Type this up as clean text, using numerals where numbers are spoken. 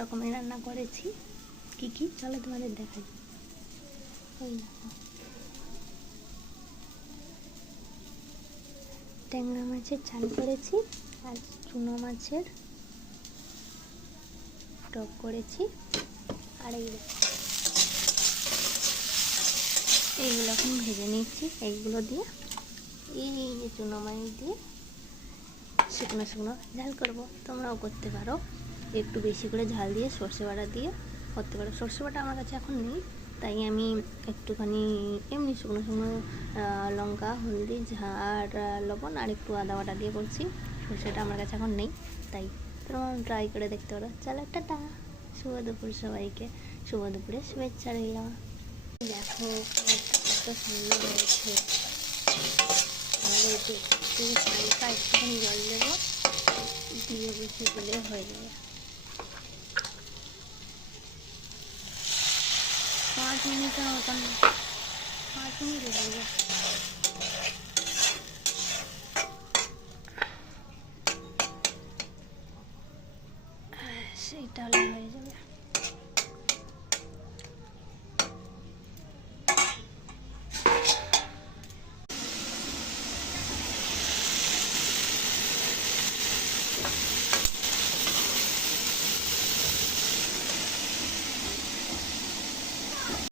রকমের রান্না করেছি। কি কি চলো তোমাদের দেখাই। ওই দেখো, ট্যাংরা মাছের ঝাল করেছি, আর চুনো মাছের টক করেছি। আর এইগুলো এখন ভেজে নিচ্ছি। এইগুলো দিয়ে এই যে চুনো মাছ দিয়ে শুকনো শুকনো ঝাল করবো। তোমরাও করতে পারো, একটু বেশি করে ঝাল দিয়ে সর্ষে বাটা দিয়ে করতে পারো। সর্ষে বাটা আমার কাছে এখন নেই, তাই আমি একটুখানি এমনি শুকনো শুকনো লঙ্কা, হলদি, আর লবণ আর একটু আদা বাটা দিয়ে করছি। সর্ষেটা আমার কাছে এখন নেই, তাই তোমরা ট্রাই করে দেখতে পারো। চলো টাটা, শুভ দুপুর সবাইকে, শুভ দুপুরে শুভেচ্ছা রইল। দেখো কত সুন্দর হয়েছে। একটু হালকা একটুখানি জল দেবো, দিয়ে বসে দিলে হয়ে যাবে। 5 মিনিটের মতন, 5 মিনিট হয়ে যাবে।